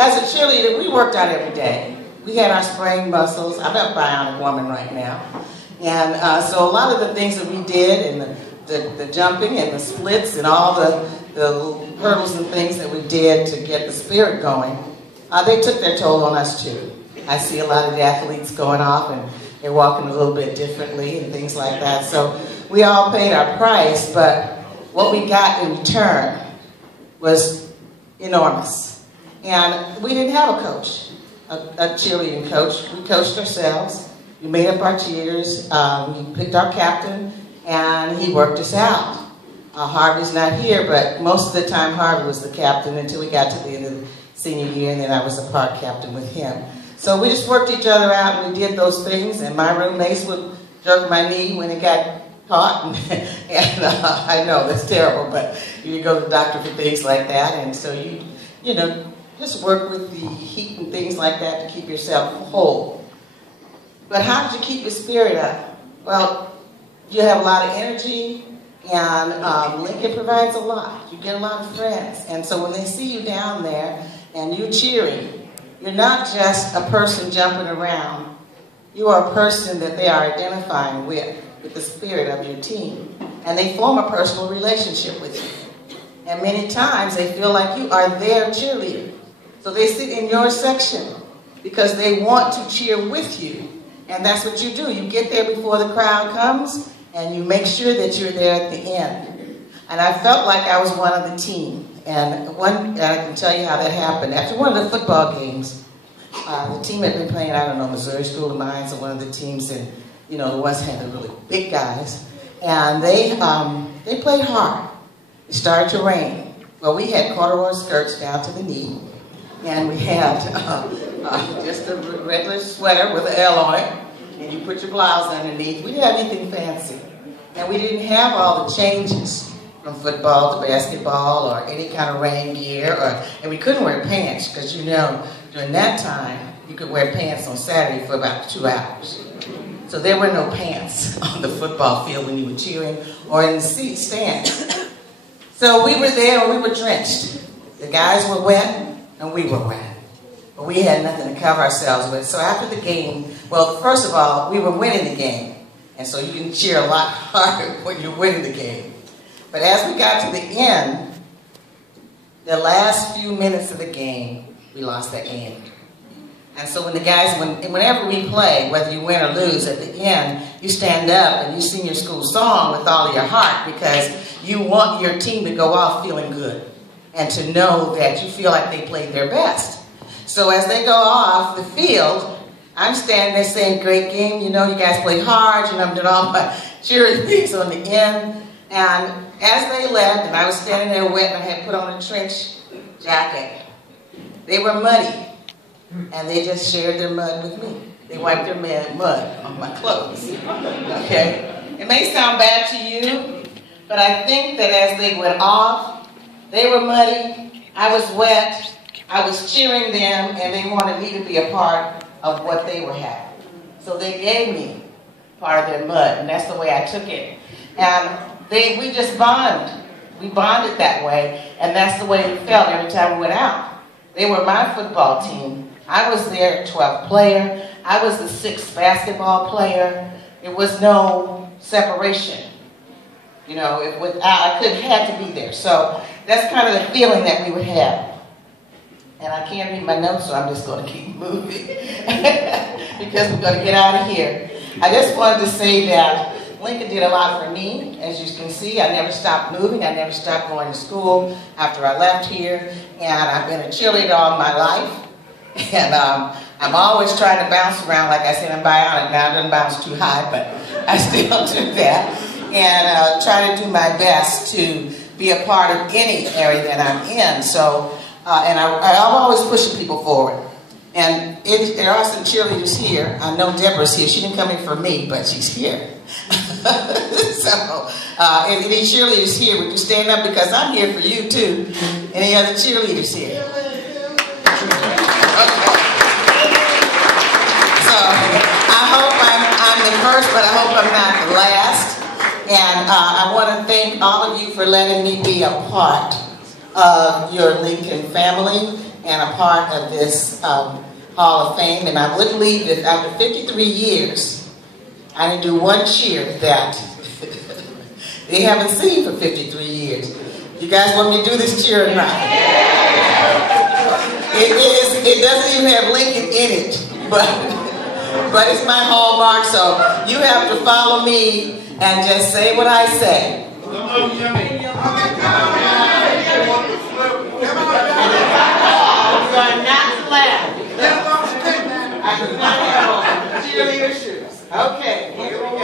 as a cheerleader, we worked out every day. We had our sprained muscles. I'm a bionic woman right now. And so a lot of the things that we did, and the jumping and the splits and all the hurdles and things that we did to get the spirit going, they took their toll on us too. I see a lot of the athletes going off and they're walking a little bit differently and things like that. So we all paid our price, but what we got in return was enormous. And we didn't have a coach, a cheerleading coach. We coached ourselves. We made up our cheers. We picked our captain, and he worked us out. Harvey's not here, but most of the time Harvey was the captain until we got to the end of the senior year, and then I was a part captain with him. So we just worked each other out, and we did those things, and my roommates would jerk my knee when it got caught, and I know that's terrible, but you go to the doctor for things like that, and so you know, just work with the heat and things like that to keep yourself whole. But how did you keep your spirit up? Well, you have a lot of energy, and Lincoln provides a lot. You get a lot of friends, and so when they see you down there and you cheering, you're not just a person jumping around. You are a person that they are identifying with the spirit of your team, and they form a personal relationship with you. And many times they feel like you are their cheerleader. So they sit in your section because they want to cheer with you. And that's what you do. You get there before the crowd comes, and you make sure that you're there at the end. And I felt like I was one of the team. And I can tell you how that happened. After one of the football games, the team had been playing, I don't know, Missouri School of Mines, or one of the teams, and you know, the ones had the really big guys. And they played hard. It started to rain. Well, we had corduroy skirts down to the knee, and we had just a regular sweater with an L on it, and you put your blouse underneath. We didn't have anything fancy. And we didn't have all the changes from football to basketball or any kind of rain gear, and we couldn't wear pants because, you know, during that time, you could wear pants on Saturday for about 2 hours. So there were no pants on the football field when you were cheering or in the stands. So we were there and we were drenched. The guys were wet and we were wet. But we had nothing to cover ourselves with. So after the game, well, first of all, we were winning the game. And so you can cheer a lot harder when you're winning the game. But as we got to the end, the last few minutes of the game, we lost that game. And so when the guys, whenever we play, whether you win or lose, at the end, you stand up and you sing your school song with all of your heart because you want your team to go off feeling good and to know that you feel like they played their best. So as they go off the field, I'm standing there saying, great game, you know, you guys played hard, you know, I'm doing all my cheering things on the end. And as they left, and I was standing there wet, and I had put on a trench jacket, they were muddy. And they just shared their mud with me. They wiped their mud on my clothes. Okay? It may sound bad to you, but I think that as they went off, they were muddy, I was wet, I was cheering them, and they wanted me to be a part of what they were having. So they gave me part of their mud, and that's the way I took it. And we just bonded. We bonded that way, and that's the way we felt every time we went out. They were my football team. I was their 12th player. I was the 6th basketball player. There was no separation. You know, I had to be there. So that's kind of the feeling that we would have. And I can't read my notes, so I'm just going to keep moving because we're going to get out of here. I just wanted to say that Lincoln did a lot for me. As you can see, I never stopped moving. I never stopped going to school after I left here. And I've been a cheerleader all my life. And I'm always trying to bounce around. Like I said, I'm bionic now. I don't bounce too high, but I still do that. And try to do my best to be a part of any area that I'm in. So, and I'm always pushing people forward. And there are some cheerleaders here. I know Deborah's here. She didn't come in for me, but she's here. So, any cheerleaders here, would you stand up? Because I'm here for you, too. Any other cheerleaders here? Okay. So, I hope I'm the first, but I hope I'm not the last. And I want to thank all of you for letting me be a part of your Lincoln family. and a part of this Hall of Fame, and I wouldn't leave it. After 53 years, I didn't do one cheer that they haven't seen for 53 years. You guys want me to do this cheer or not? It doesn't even have Lincoln in it, but it's my hallmark, so you have to follow me and just say what I say. You are not allowed. I do not have cheerleader shoes. Okay, here we go.